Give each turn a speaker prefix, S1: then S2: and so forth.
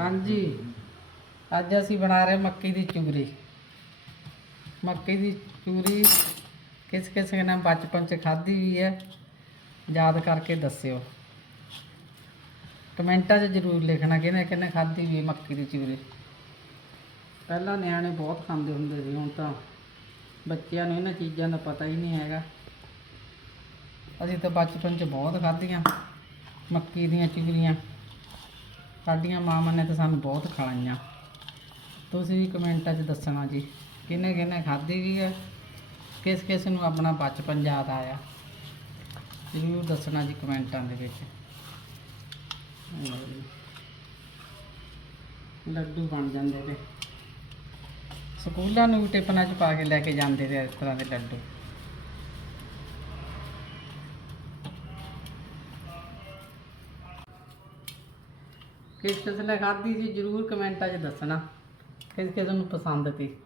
S1: ਹਾਂਜੀ। ਅੱਜ ਅਸੀਂ ਬਣਾ ਰਹੇ ਮੱਕੀ ਦੀ ਚੂਰੀ। ਮੱਕੀ ਦੀ ਚੂਰੀ ਕਿਸ ਕਿਸ ਨੇ ਬਚਪਨ ਚ ਖਾਧੀ ਵੀ ਹੈ ਯਾਦ ਕਰਕੇ ਦੱਸਿਓ। ਕਮੈਂਟਾਂ 'ਚ ਜ਼ਰੂਰ ਲਿਖਣਾ ਕਿਹਨੇ ਕਿਹਨੇ ਖਾਧੀ ਵੀ ਮੱਕੀ ਦੀ ਚੂਰੀ। ਪਹਿਲਾਂ ਨਿਆਣੇ ਬਹੁਤ ਖਾਂਦੇ ਹੁੰਦੇ ਸੀ ਹੁਣ ਤਾਂ ਬੱਚਿਆਂ ਨੂੰ ਇਹਨਾਂ ਚੀਜ਼ਾਂ ਦਾ ਪਤਾ ਹੀ ਨਹੀਂ ਹੈਗਾ। ਅਸੀਂ ਤਾਂ ਬਚਪਨ 'ਚ ਬਹੁਤ ਖਾਧੀਆਂ ਮੱਕੀ ਦੀਆਂ ਚੂਰੀਆਂ। ਸਾਡੀਆਂ ਮਾਵਾਂ ਨੇ ਤਾਂ ਸਾਨੂੰ ਬਹੁਤ ਖਿਲਾਈਆਂ ਤੁਸੀਂ ਵੀ ਕਮੈਂਟਾਂ 'ਚ ਦੱਸਣਾ ਜੀ ਕਿਹਨੇ ਕਿਹਨੇ ਖਾਧੀ ਵੀ ਹੈ ਕਿਸ ਕਿਸ ਨੂੰ ਆਪਣਾ ਬਚਪਨ ਯਾਦ ਆਇਆ। ਜ਼ਰੂਰ ਦੱਸਣਾ ਜੀ ਕਮੈਂਟਾਂ ਦੇ ਵਿੱਚ। ਲੱਡੂ ਬਣ ਜਾਂਦੇ ਨੇ। ਸਕੂਲਾਂ ਨੂੰ ਟਿਫਨਾਂ 'ਚ ਪਾ ਕੇ ਲੈ ਕੇ ਜਾਂਦੇ ਤੇ ਇਸ ਤਰ੍ਹਾਂ ਦੇ ਲੱਡੂ। ਕਿਸ ਕਿਸ ਨੇ ਖਾਧੀ ਸੀ ਜਰੂਰ ਕਮੈਂਟਾਂ 'ਚ ਦੱਸਣਾ। ਕਿਸ ਕਿਸ ਨੂੰ ਪਸੰਦ ਸੀ।